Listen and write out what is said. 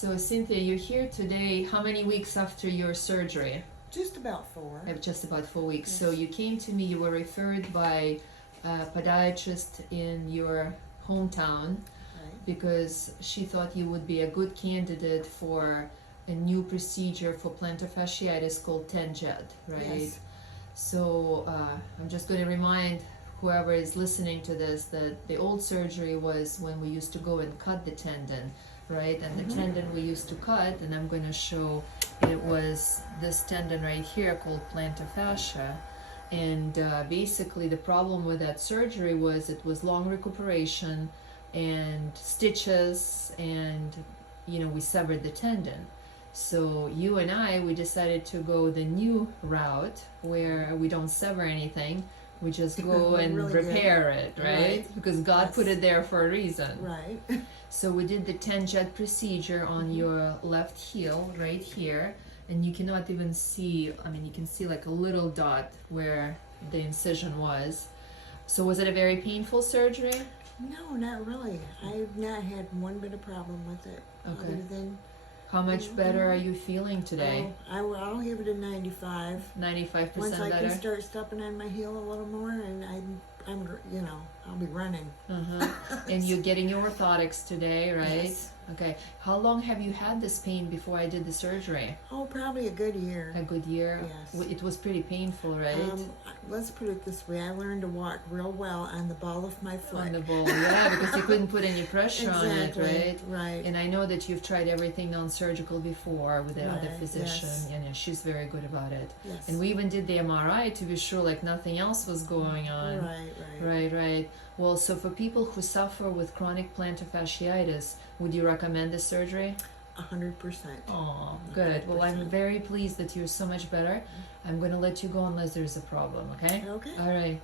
So Cynthia, you're here today. How many weeks after your surgery? Just about 4. Just about 4 weeks. Yes. So you came to me, you were referred by a podiatrist in your hometown Right. because she thought you would be a good candidate for a new procedure for plantar fasciitis called Tenjet, right? Yes. So I'm just going to remind whoever is listening to this that the old surgery was when we used to go and cut the tendon, right? And the tendon we used to cut, and I'm going to show, it was this tendon right here called plantarfascia. And basically the problem with that surgery was it was long recuperation and stitches, and we severed the tendon. So you and I, we decided to go the new route where we don't sever anything. We just go and Really repair it, right? Right. Because God Yes. put it there for a reason. Right. So we did the Tenjet procedure on your left heel right here, and you cannot even see, you can see like a little dot where the incision was. So was it a very painful surgery? No, not really. I've not had one bit of problem with it. Okay. Other than, How much better are you feeling today? I'll give it a 95. 95% Once I better? can start stepping on my heel a little more, and I'm I'll be running. And you're getting your orthotics today, right? Yes. Okay. How long have you had this pain before I did the surgery? Oh, probably a good year. A good year? Yes. It was pretty painful, right? Let's put it this way. I learned to walk real well on the ball of my foot. On the ball, yeah, because you couldn't put any pressure on it, Exactly, right? right. And I know that you've tried everything non-surgical before with the other Right, physician, yes. and she's very good about it. Yes. And we even did the MRI to be sure like nothing else was going on. Right. Right. Well, so for people who suffer with chronic plantar fasciitis, would you recommend this surgery? 100%. Oh, good. Well, I'm 100%. very pleased that you're so much better. I'm going to let you go unless there's a problem, okay? Okay. All right.